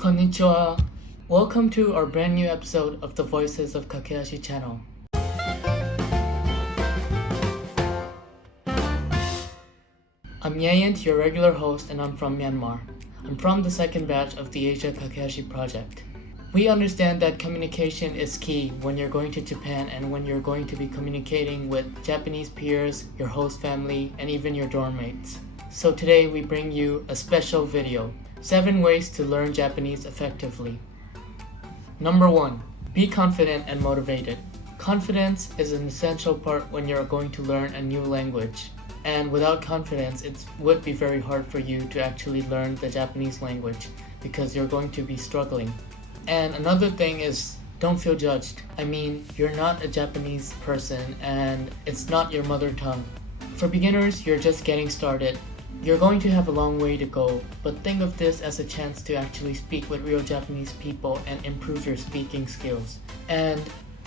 Konnichiwa. Welcome to our brand new episode of the Voices of Kakehashi channel. I'm Yayant, your regular host, and I'm from Myanmar. I'm from the second batch of the Asia Kakehashi project. We understand that communication is key when you're going to Japan and when you're going to be communicating with Japanese peers, your host family, and even your dorm mates. So today we bring you a special video, 7 ways to learn Japanese effectively. Number 1, be confident and motivated. Confidence is an essential part when you're going to learn a new language. And without confidence, it would be very hard for you to actually learn the Japanese language because you're going to be struggling. And another thing is, don't feel judged. I mean, you're not a Japanese person and it's not your mother tongue. For beginners, you're just getting started. You're going to have a long way to go, but think of this as a chance to actually speak with real Japanese people and improve your speaking skills. And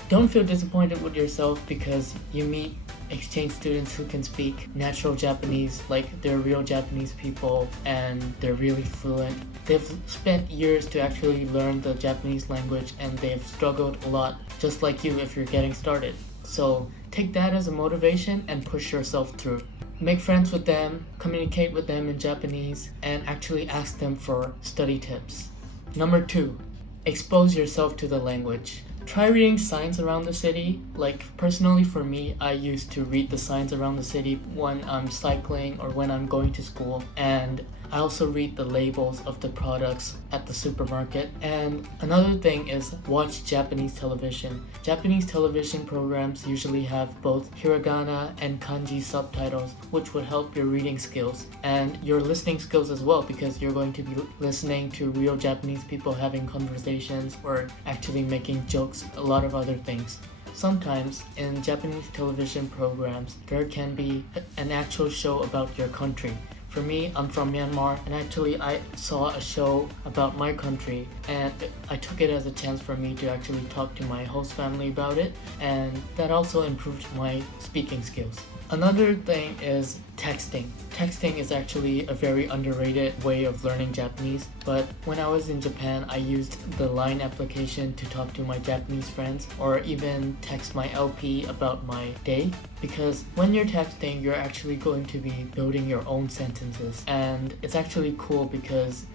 don't feel disappointed with yourself because you meet exchange students who can speak natural Japanese like they're real Japanese people and they're really fluent. They've spent years to actually learn the Japanese language and they've struggled a lot, just like you if you're getting started. So take that as a motivation and push yourself through. Make friends with them, communicate with them in Japanese, and actually ask them for study tips. Number 2, expose yourself to the language. Try reading signs around the city. Like personally for me, I used to read the signs around the city when I'm cycling or when I'm going to school, and I also read the labels of the products at the supermarket. And another thing is watch Japanese television. Japanese television programs usually have both hiragana and kanji subtitles, which would help your reading skills and your listening skills as well, because you're going to be listening to real Japanese people having conversations or actually making jokes, a lot of other things. Sometimes in Japanese television programs, there can be an actual show about your country. For me, I'm from Myanmar, and actually I saw a show about my country, and I took it as a chance for me to actually talk to my host family about it, and that also improved my speaking skills. Another thing is texting. Texting is actually a very underrated way of learning Japanese, but when I was in Japan, I used the Line application to talk to my Japanese friends or even text my LP about my day, because when you're texting, you're actually going to be building your own sentences, and it's actually cool because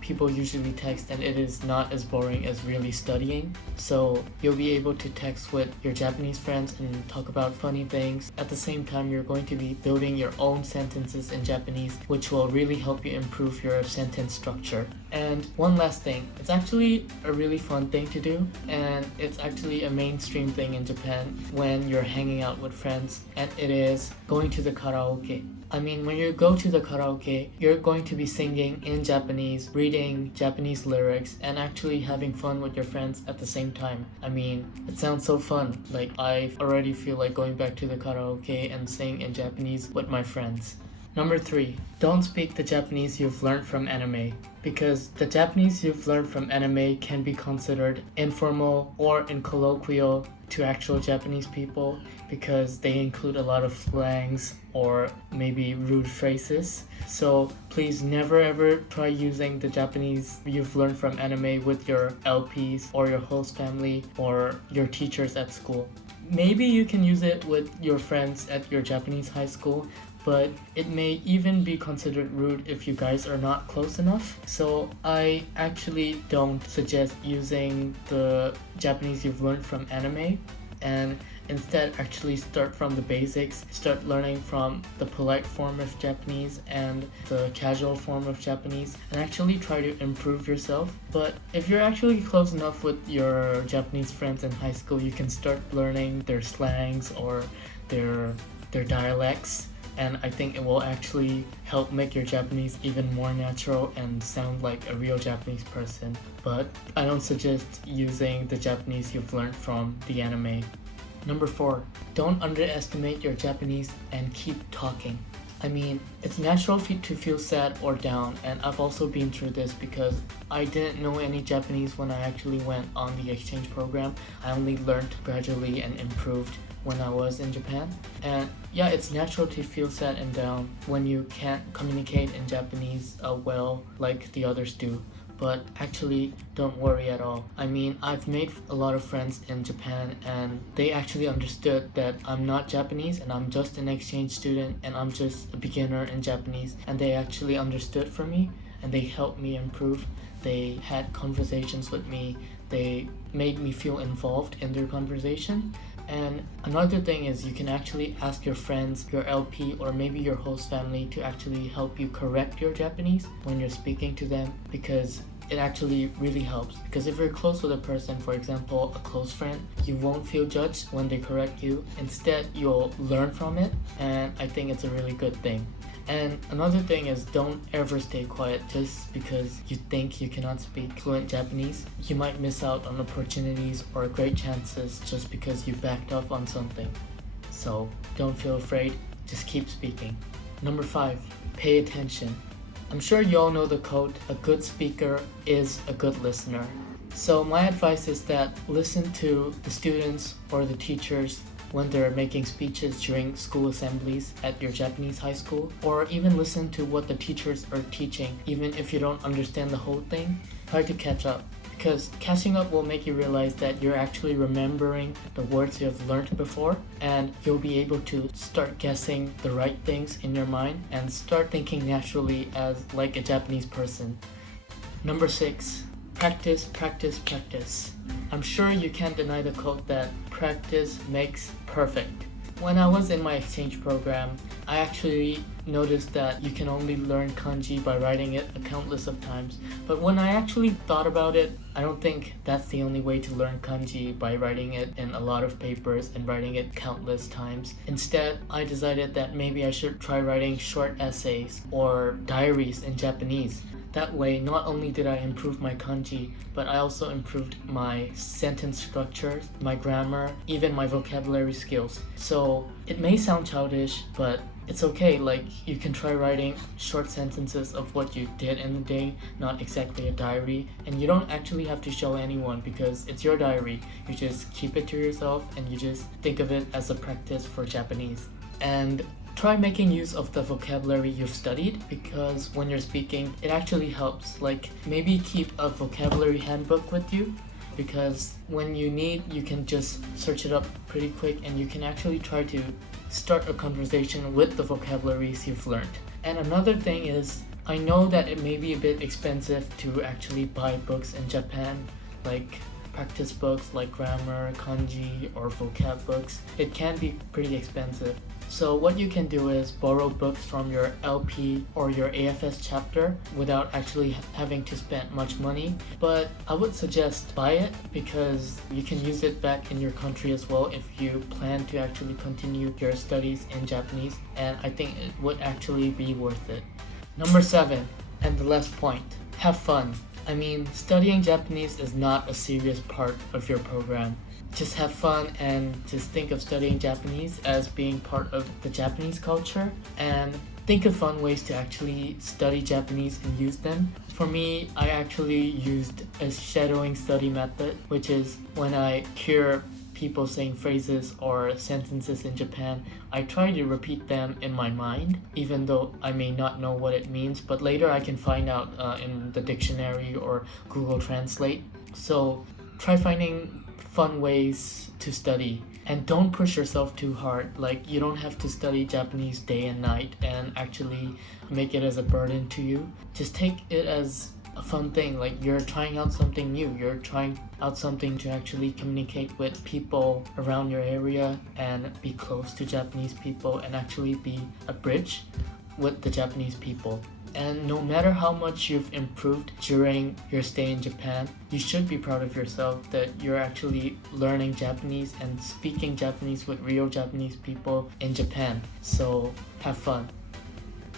people usually text and it is not as boring as really studying. So you'll be able to text with your Japanese friends and talk about funny things. At the same time, you're going to be building your own sentences in Japanese, which will really help you improve your sentence structure. And one last thing, it's actually a really fun thing to do, and it's actually a mainstream thing in Japan when you're hanging out with friends, and it is going to the karaoke. When you go to the karaoke, you're going to be singing in Japanese, reading Japanese lyrics, and actually having fun with your friends at the same time. It sounds so fun. Like, I already feel like going back to the karaoke and sing in Japanese with my friends. Number 3, don't speak the Japanese you've learned from anime, because the Japanese you've learned from anime can be considered informal or in colloquial to actual Japanese people because they include a lot of slangs or maybe rude phrases. So please never ever try using the Japanese you've learned from anime with your LPs or your host family or your teachers at school. Maybe you can use it with your friends at your Japanese high school, but it may even be considered rude if you guys are not close enough. So I actually don't suggest using the Japanese you've learned from anime, and instead actually start from the basics, start learning from the polite form of Japanese and the casual form of Japanese, and actually try to improve yourself. But if you're actually close enough with your Japanese friends in high school, you can start learning their slangs or their dialects, and I think it will actually help make your Japanese even more natural and sound like a real Japanese person. But I don't suggest using the Japanese you've learned from the anime. Number 4, don't underestimate your Japanese and keep talking. It's natural to feel sad or down, and I've also been through this because I didn't know any Japanese when I actually went on the exchange program. I only learned gradually and improved when I was in Japan. And yeah, it's natural to feel sad and down when you can't communicate in Japanese well like the others do. but actually don't worry at all. I mean, I've made a lot of friends in Japan and they actually understood that I'm not Japanese and I'm just an exchange student and I'm just a beginner in Japanese, and they actually understood for me and they helped me improve. They had conversations with me. They made me feel involved in their conversation. And another thing is you can actually ask your friends, your LP, or maybe your host family to actually help you correct your Japanese when you're speaking to them, because it actually really helps. Because if you're close with a person, for example, a close friend, you won't feel judged when they correct you. Instead, you'll learn from it, and I think it's a really good thing. And another thing is, don't ever stay quiet just because you think you cannot speak fluent Japanese. You might miss out on opportunities or great chances just because you backed off on something. So don't feel afraid, just keep speaking. Number 5, pay attention. I'm sure you all know the quote, a good speaker is a good listener. So my advice is that listen to the students or the teachers when they're making speeches during school assemblies at your Japanese high school, or even listen to what the teachers are teaching. Even if you don't understand the whole thing, try to catch up, because catching up will make you realize that you're actually remembering the words you have learned before, and you'll be able to start guessing the right things in your mind and start thinking naturally as like a Japanese person. Number 6, practice, practice, practice. I'm sure you can't deny the quote that practice makes perfect. When I was in my exchange program, I actually noticed that you can only learn kanji by writing it a countless of times. But when I actually thought about it, I don't think that's the only way to learn kanji, by writing it in a lot of papers and writing it countless times. Instead, I decided that maybe I should try writing short essays or diaries in Japanese. That way, not only did I improve my kanji, but I also improved my sentence structure, my grammar, even my vocabulary skills. So it may sound childish, but it's okay. Like, you can try writing short sentences of what you did in the day, not exactly a diary. And you don't actually have to show anyone because it's your diary. You just keep it to yourself and you just think of it as a practice for Japanese. And try making use of the vocabulary you've studied, because when you're speaking, it actually helps. Like, maybe keep a vocabulary handbook with you, because when you need, you can just search it up pretty quick and you can actually try to start a conversation with the vocabularies you've learned. And another thing is, I know that it may be a bit expensive to actually buy books in Japan, like practice books like grammar, kanji, or vocab books. It can be pretty expensive. So what you can do is borrow books from your LP or your AFS chapter without actually having to spend much money. But I would suggest buy it, because you can use it back in your country as well if you plan to actually continue your studies in Japanese, and I think it would actually be worth it. Number 7, and the last point, have fun. I mean, studying Japanese is not a serious part of your program. Just have fun and just think of studying Japanese as being part of the Japanese culture, and think of fun ways to actually study Japanese and use them. For me, I actually used a shadowing study method, which is when I hear people saying phrases or sentences in Japan, I try to repeat them in my mind, even though I may not know what it means, but later I can find out in the dictionary or Google Translate. So try finding fun ways to study, and don't push yourself too hard. Like, you don't have to study Japanese day and night and actually make it as a burden to you. Just take it as a fun thing. Like, you're trying out something new, you're trying out something to actually communicate with people around your area and be close to Japanese people and actually be a bridge with the Japanese people. And no matter how much you've improved during your stay in Japan, you should be proud of yourself that you're actually learning Japanese and speaking Japanese with real Japanese people in Japan. So have fun.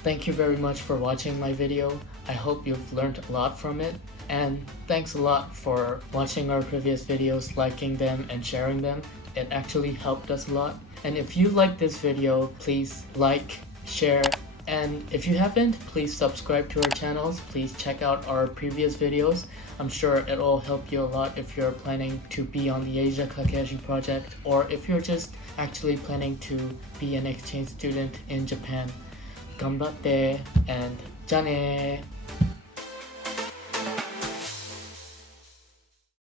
Thank you very much for watching my video. I hope you've learned a lot from it. And thanks a lot for watching our previous videos, liking them and sharing them. It actually helped us a lot. And if you like this video, please like, share, and if you haven't, please subscribe to our channels. Please check out our previous videos. I'm sure it'll help you a lot if you're planning to be on the Asia Kakehashi project, or if you're just actually planning to be an exchange student in Japan. Ganbatte, and ja ne!